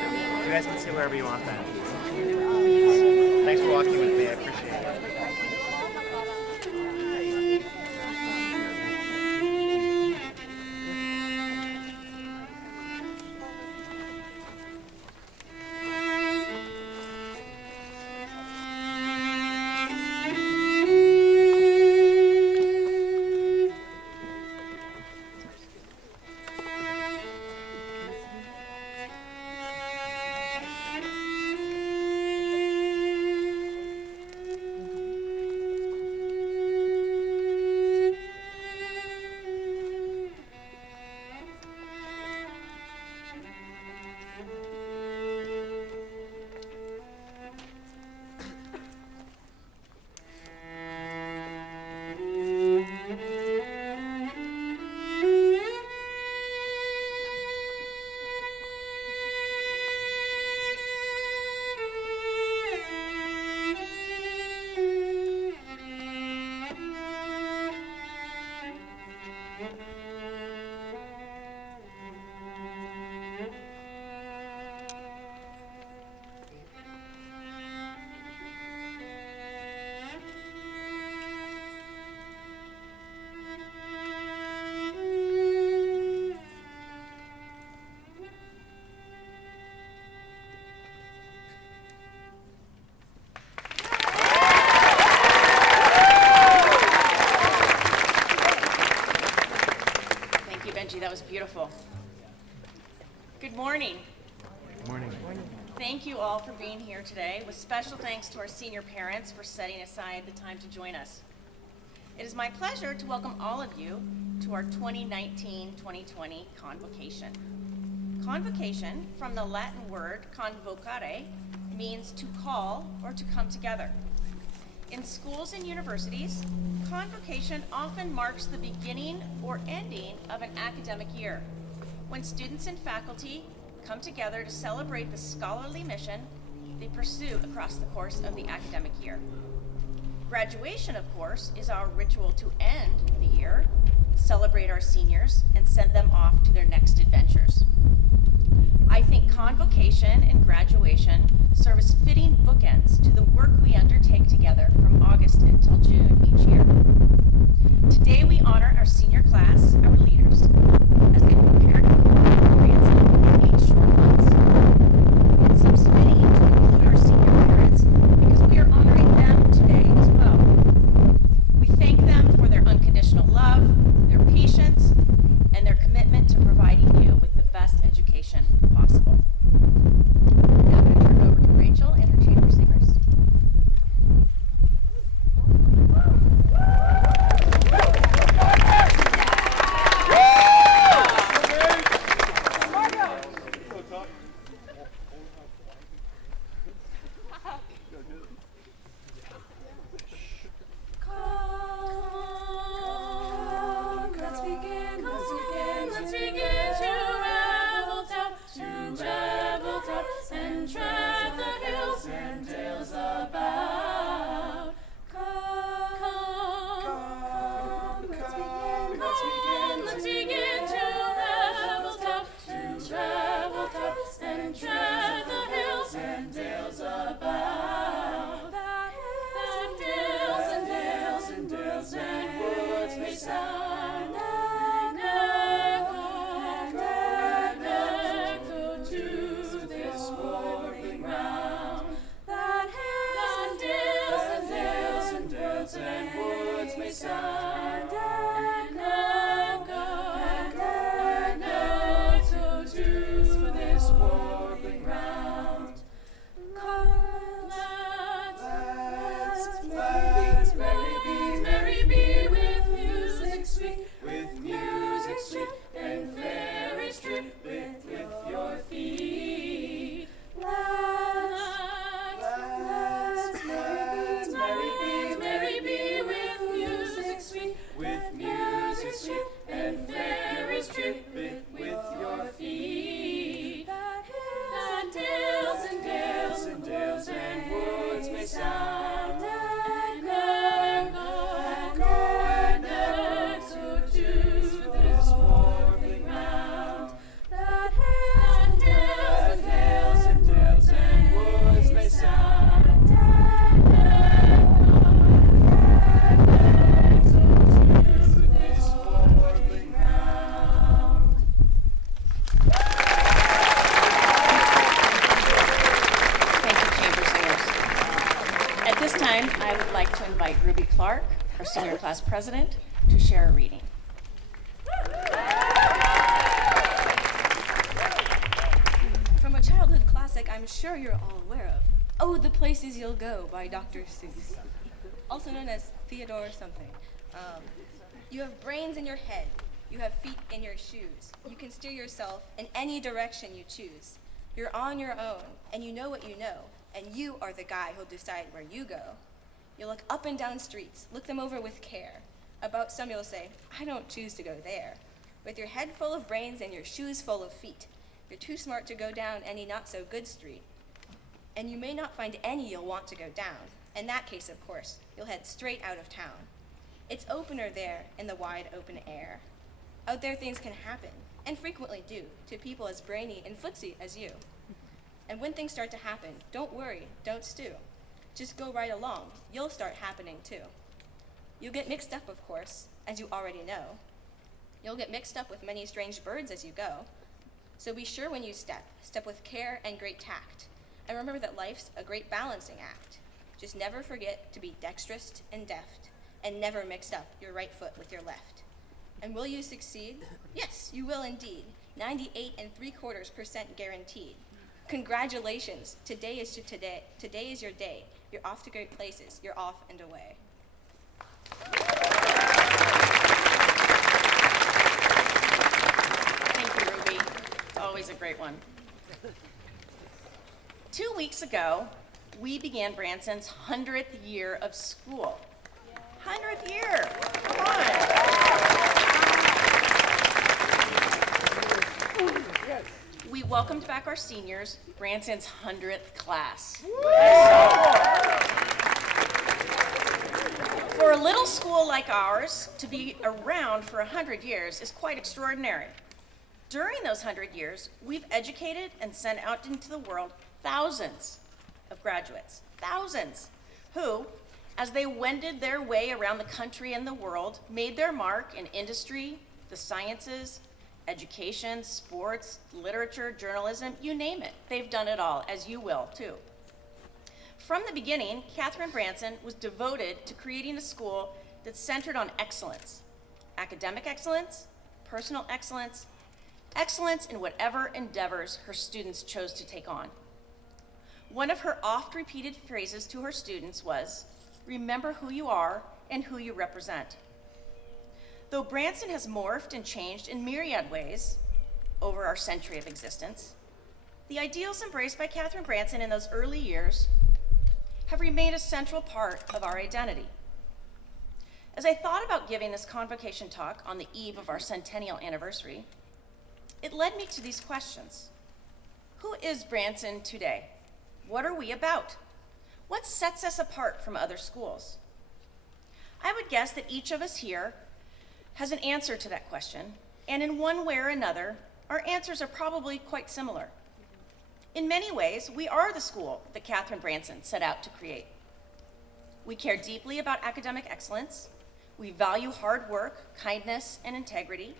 You guys can sit wherever you want then. Thanks for walking with me. I appreciate it. That was beautiful. Good morning. Good morning. Thank you all for being here today, with special thanks to our senior parents for setting aside the time to join us. It is my pleasure to welcome all of you to our 2019-2020 Convocation. Convocation, from the Latin word convocare, means to call or to come together. In schools and universities, convocation often marks the beginning or ending of an academic year, when students and faculty come together to celebrate the scholarly mission they pursue across the course of the academic year. Graduation, of course, is our ritual to end the year, celebrate our seniors, and send them off to their next adventures. I think convocation and graduation serve as fitting bookends to the work we undertake together from August until June each year. Today we honor our senior class, our leaders, as they prepare to move to Branson in 8 short months. It seems fitting to include our senior parents because we are honoring them today as well. We thank them for their unconditional love, their patience, and their commitment to providing you with the best education possible. Now I'm going to turn it over to Rachel and her chamber singers. Sweet class president to share a reading. From a childhood classic I'm sure you're all aware of, Oh, the Places You'll Go by Dr. Seuss, also known as Theodore something. You have brains in your head, you have feet in your shoes. You can steer yourself in any direction you choose. You're on your own, and you know what you know, and you are the guy who'll decide where you go. You'll look up and down streets, look them over with care. About some you'll say, I don't choose to go there. With your head full of brains and your shoes full of feet, you're too smart to go down any not-so-good street. And you may not find any you'll want to go down. In that case, of course, you'll head straight out of town. It's opener there in the wide open air. Out there things can happen, and frequently do, to people as brainy and footsy as you. And when things start to happen, don't worry, don't stew. Just go right along, you'll start happening too. You'll get mixed up, of course, as you already know. You'll get mixed up with many strange birds as you go. So be sure when you step with care and great tact. And remember that life's a great balancing act. Just never forget to be dexterous and deft, and never mix up your right foot with your left. And will you succeed? Yes, you will indeed. 98.75% guaranteed. Congratulations, today is your day. You're off to great places, you're off and away. Thank you, Ruby. It's always a great one. 2 weeks ago, we began Branson's 100th year of school. 100th year, come on. We welcomed back our seniors, Branson's 100th class. For a little school like ours, to be around for 100 years is quite extraordinary. During those 100 years, we've educated and sent out into the world thousands of graduates, thousands, who, as they wended their way around the country and the world, made their mark in industry, the sciences, education, sports, literature, journalism, you name it. They've done it all, as you will too. From the beginning, Catherine Branson was devoted to creating a school that's centered on excellence, academic excellence, personal excellence, excellence in whatever endeavors her students chose to take on. One of her oft-repeated phrases to her students was, remember who you are and who you represent. Though Branson has morphed and changed in myriad ways over our century of existence, the ideals embraced by Catherine Branson in those early years have remained a central part of our identity. As I thought about giving this convocation talk on the eve of our centennial anniversary, it led me to these questions. Who is Branson today? What are we about? What sets us apart from other schools? I would guess that each of us here has an answer to that question, and in one way or another, our answers are probably quite similar. In many ways, we are the school that Catherine Branson set out to create. We care deeply about academic excellence, we value hard work, kindness, and integrity,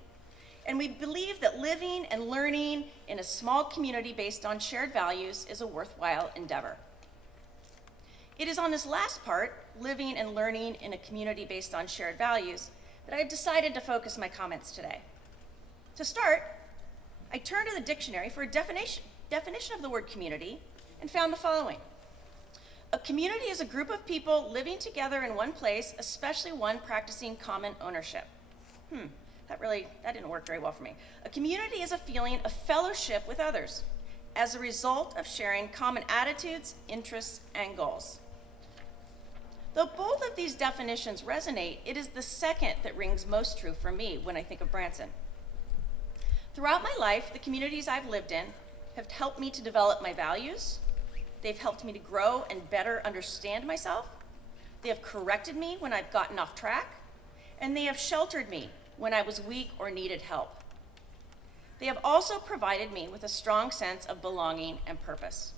and we believe that living and learning in a small community based on shared values is a worthwhile endeavor. It is on this last part, living and learning in a community based on shared values, that I've decided to focus my comments today. To start, I turned to the dictionary for a definition of the word community and found the following. A community is a group of people living together in one place, especially one practicing common ownership. That didn't work very well for me. A community is a feeling of fellowship with others as a result of sharing common attitudes, interests, and goals. Though both of these definitions resonate, it is the second that rings most true for me when I think of Branson. Throughout my life, the communities I've lived in have helped me to develop my values. They've helped me to grow and better understand myself. They have corrected me when I've gotten off track, and they have sheltered me when I was weak or needed help. They have also provided me with a strong sense of belonging and purpose.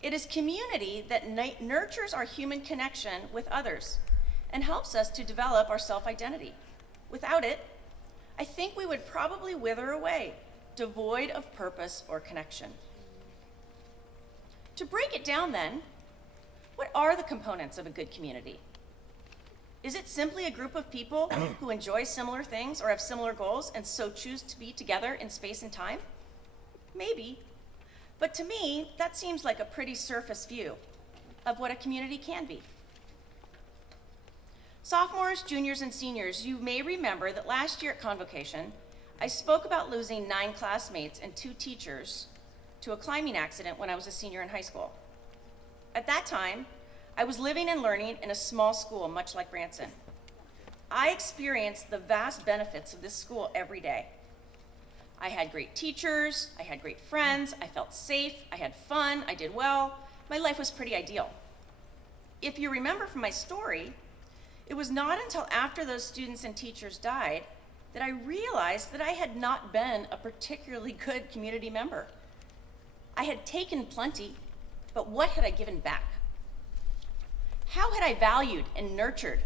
It is community that nurtures our human connection with others and helps us to develop our self-identity. Without it, I think we would probably wither away, devoid of purpose or connection. To break it down then, what are the components of a good community? Is it simply a group of people who enjoy similar things or have similar goals and so choose to be together in space and time? Maybe. But to me, that seems like a pretty surface view of what a community can be. Sophomores, juniors, and seniors, you may remember that last year at Convocation, I spoke about losing 9 classmates and 2 teachers to a climbing accident when I was a senior in high school. At that time, I was living and learning in a small school, much like Branson. I experienced the vast benefits of this school every day. I had great teachers, I had great friends, I felt safe, I had fun, I did well. My life was pretty ideal. If you remember from my story, it was not until after those students and teachers died that I realized that I had not been a particularly good community member. I had taken plenty, but what had I given back? How had I valued and nurtured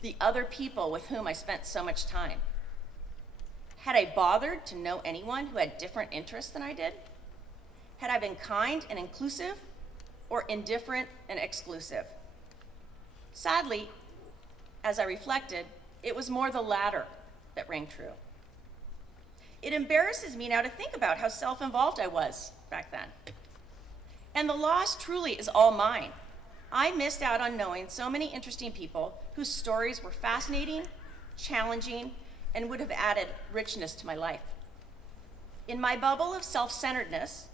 the other people with whom I spent so much time? Had I bothered to know anyone who had different interests than I did? Had I been kind and inclusive, or indifferent and exclusive? Sadly, as I reflected, it was more the latter that rang true. It embarrasses me now to think about how self-involved I was back then. And the loss truly is all mine. I missed out on knowing so many interesting people whose stories were fascinating, challenging, and would have added richness to my life. In my bubble of self-centeredness,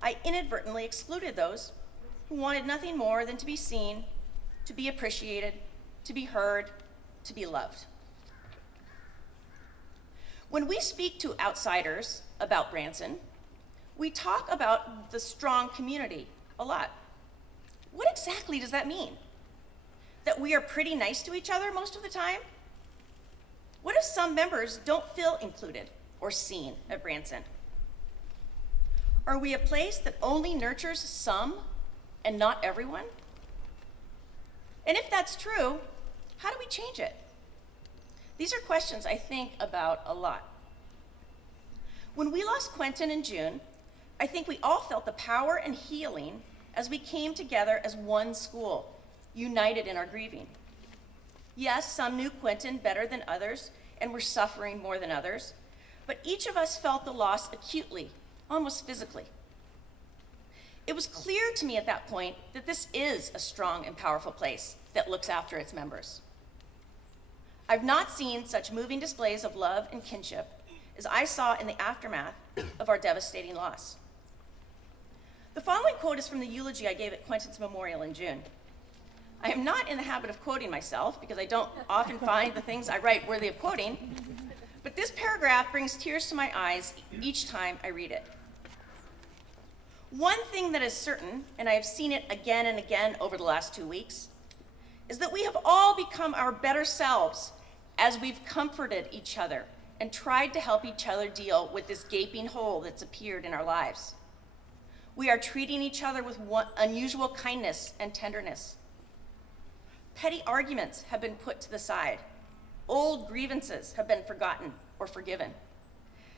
I inadvertently excluded those who wanted nothing more than to be seen, to be appreciated, to be heard, to be loved. When we speak to outsiders about Branson, we talk about the strong community a lot. What exactly does that mean? That we are pretty nice to each other most of the time? What if some members don't feel included or seen at Branson? Are we a place that only nurtures some and not everyone? And if that's true, how do we change it? These are questions I think about a lot. When we lost Quentin in June, I think we all felt the power and healing as we came together as one school, united in our grieving. Yes, some knew Quentin better than others and were suffering more than others, but each of us felt the loss acutely, almost physically. It was clear to me at that point that this is a strong and powerful place that looks after its members. I've not seen such moving displays of love and kinship as I saw in the aftermath of our devastating loss. The following quote is from the eulogy I gave at Quentin's memorial in June. I am not in the habit of quoting myself because I don't often find the things I write worthy of quoting, but this paragraph brings tears to my eyes each time I read it. One thing that is certain, and I have seen it again and again over the last 2 weeks, is that we have all become our better selves as we've comforted each other and tried to help each other deal with this gaping hole that's appeared in our lives. We are treating each other with unusual kindness and tenderness. Petty arguments have been put to the side. Old grievances have been forgotten or forgiven.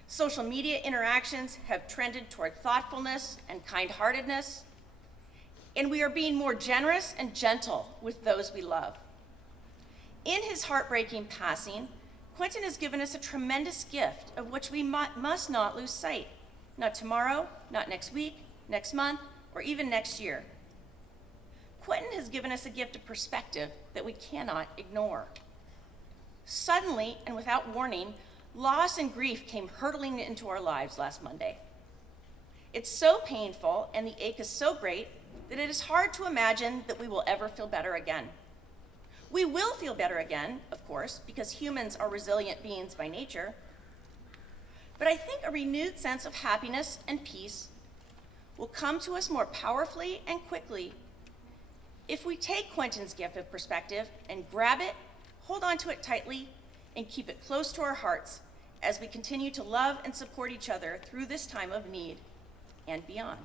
Social media interactions have trended toward thoughtfulness and kind-heartedness, and we are being more generous and gentle with those we love. In his heartbreaking passing, Quentin has given us a tremendous gift of which we must not lose sight. Not tomorrow, not next week, next month, or even next year. Quentin has given us a gift of perspective that we cannot ignore. Suddenly, and without warning, loss and grief came hurtling into our lives last Monday. It's so painful and the ache is so great that it is hard to imagine that we will ever feel better again. We will feel better again, of course, because humans are resilient beings by nature. But I think a renewed sense of happiness and peace will come to us more powerfully and quickly if we take Quentin's gift of perspective and grab it, hold on to it tightly, and keep it close to our hearts as we continue to love and support each other through this time of need and beyond.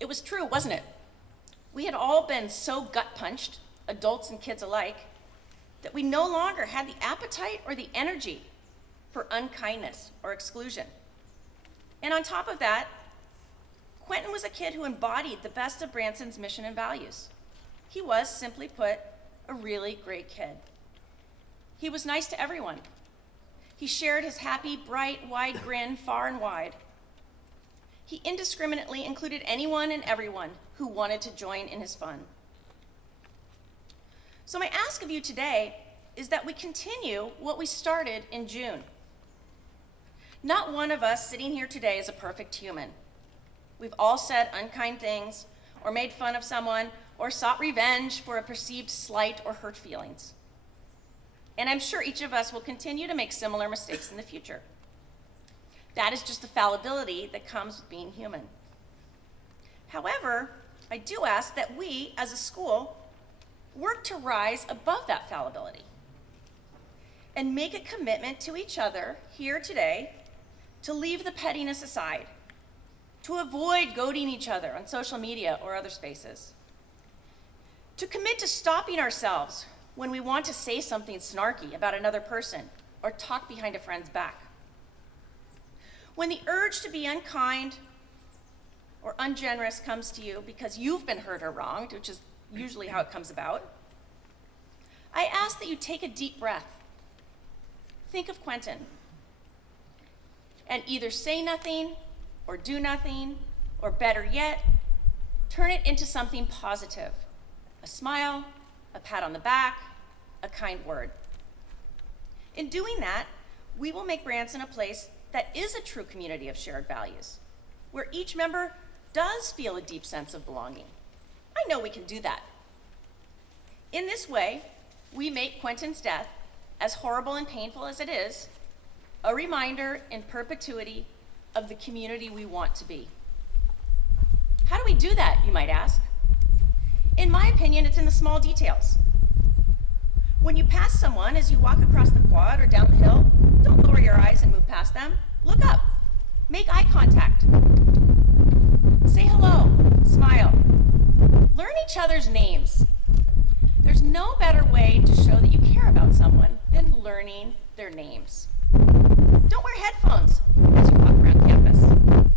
It was true, wasn't it? We had all been so gut-punched, adults and kids alike, that we no longer had the appetite or the energy for unkindness or exclusion. And on top of that, Quentin was a kid who embodied the best of Branson's mission and values. He was, simply put, a really great kid. He was nice to everyone. He shared his happy, bright, wide grin far and wide. He indiscriminately included anyone and everyone who wanted to join in his fun. So my ask of you today is that we continue what we started in June. Not one of us sitting here today is a perfect human. We've all said unkind things, or made fun of someone, or sought revenge for a perceived slight or hurt feelings. And I'm sure each of us will continue to make similar mistakes in the future. That is just the fallibility that comes with being human. However, I do ask that we, as a school, work to rise above that fallibility and make a commitment to each other here today to leave the pettiness aside, to avoid goading each other on social media or other spaces, to commit to stopping ourselves when we want to say something snarky about another person or talk behind a friend's back. When the urge to be unkind or ungenerous comes to you because you've been hurt or wronged, which is usually how it comes about, I ask that you take a deep breath. Think of Quentin and either say nothing or do nothing, or better yet, turn it into something positive. A smile, a pat on the back, a kind word. In doing that, we will make Branson a place that is a true community of shared values, where each member does feel a deep sense of belonging. I know we can do that. In this way, we make Quentin's death, as horrible and painful as it is, a reminder in perpetuity of the community we want to be. How do we do that, you might ask? In my opinion, it's in the small details. When you pass someone as you walk across the quad or down the hill, don't lower your eyes and move past them. Look up. Make eye contact. Say hello. Smile. Learn each other's names. There's no better way to show that you care about someone than learning their names. Don't wear headphones as you walk around campus.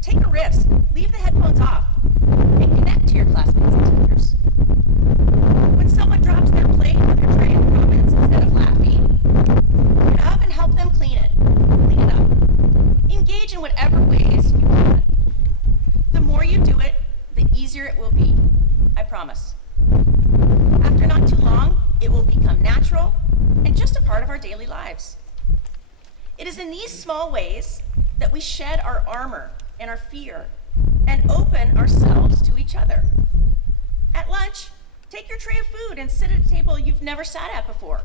Take a risk. Leave the headphones off and connect to your classmates and teachers. When someone drops their plate or their tray in the comments, instead of laughing, get up and help them clean it. Clean it up. Engage in whatever ways you can. The more you do it, the easier it will be. I promise. After not too long, it will become natural and just a part of our daily lives. It is in these small ways that we shed our armor and our fear and open ourselves to each other. At lunch, take your tray of food and sit at a table you've never sat at before.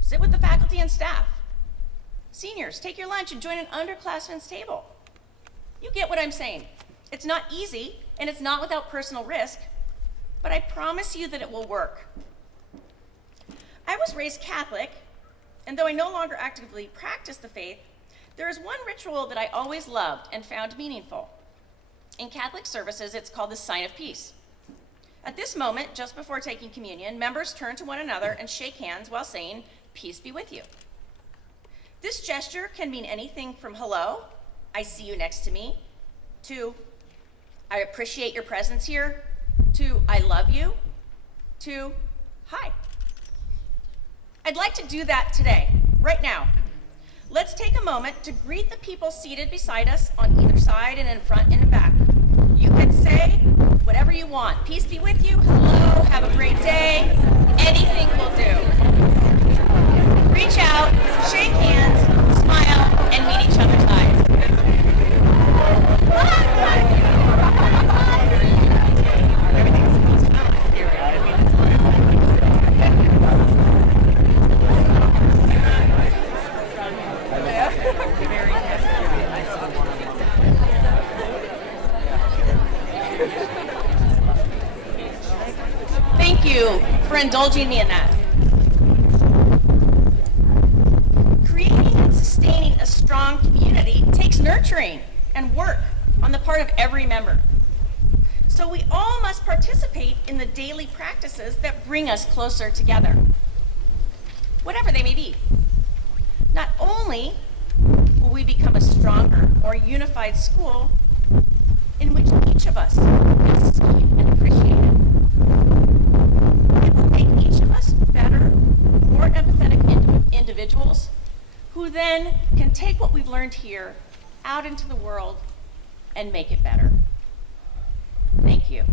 Sit with the faculty and staff. Seniors, take your lunch and join an underclassman's table. You get what I'm saying. It's not easy and it's not without personal risk, but I promise you that it will work. I was raised Catholic, and though I no longer actively practice the faith, there is one ritual that I always loved and found meaningful. In Catholic services, it's called the sign of peace. At this moment, just before taking communion, members turn to one another and shake hands while saying, "Peace be with you." This gesture can mean anything from hello, I see you next to me, to I appreciate your presence here, to I love you, to hi. I'd like to do that today, right now. Let's take a moment to greet the people seated beside us on either side and in front and in back. You can say whatever you want. Peace be with you, hello, have a great day, anything will do. Reach out, shake hands, smile, and meet each other's eyes. Thank you for indulging me in that. Creating and sustaining a strong community takes nurturing and work on the part of every member. So we all must participate in the daily practices that bring us closer together, whatever they may be. Not only will we become a stronger, more unified school, in which each of us is seen and appreciated. It will make each of us better, more empathetic individuals who then can take what we've learned here out into the world and make it better. Thank you.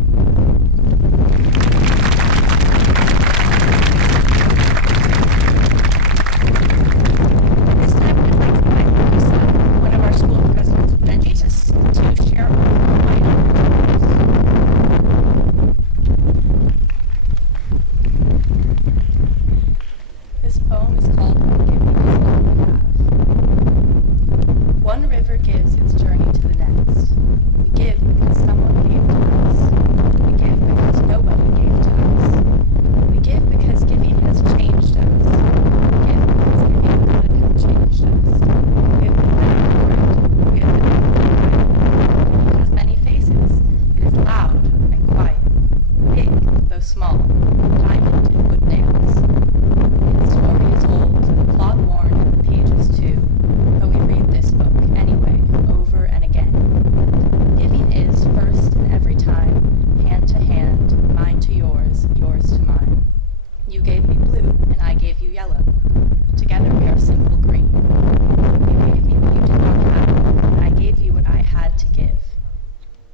This time I'd like to invite Lisa, one of our school presidents, Benji, to share our line This poem is called Give Me All We Have. One river gives its journey to the next. We give because someone gave to us. We give because nobody gave to us. We give because giving has changed us. We give because giving could have changed us. We have been many forward. We have been quiet. It has many faces. It is loud and quiet. Big, though small. Diamond in wood nails. Its story is old, plot worn, and the pages too. But we read this book anyway, over and again. Giving is first and every time, hand to hand, mine to yours, yours to mine. You gave me blue, and I gave you yellow. Together we are simple green. You gave me what you did not have, and I gave you what I had to give.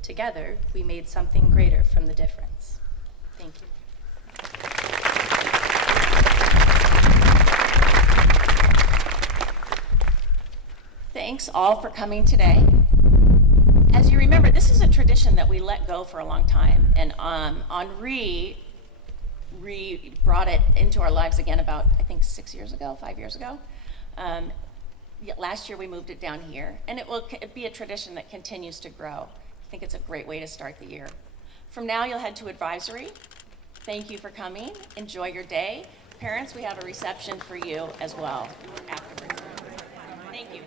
Together we made something greater from the difference. Thank you. Thanks all for coming today. As you remember, this is a tradition that we let go for a long time, and Henri brought it into our lives again about, I think, 5 years ago. Last year we moved it down here, and it will be a tradition that continues to grow. I think it's a great way to start the year. From now, you'll head to advisory. Thank you for coming. Enjoy your day. Parents, we have a reception for you as well afterwards. Thank you.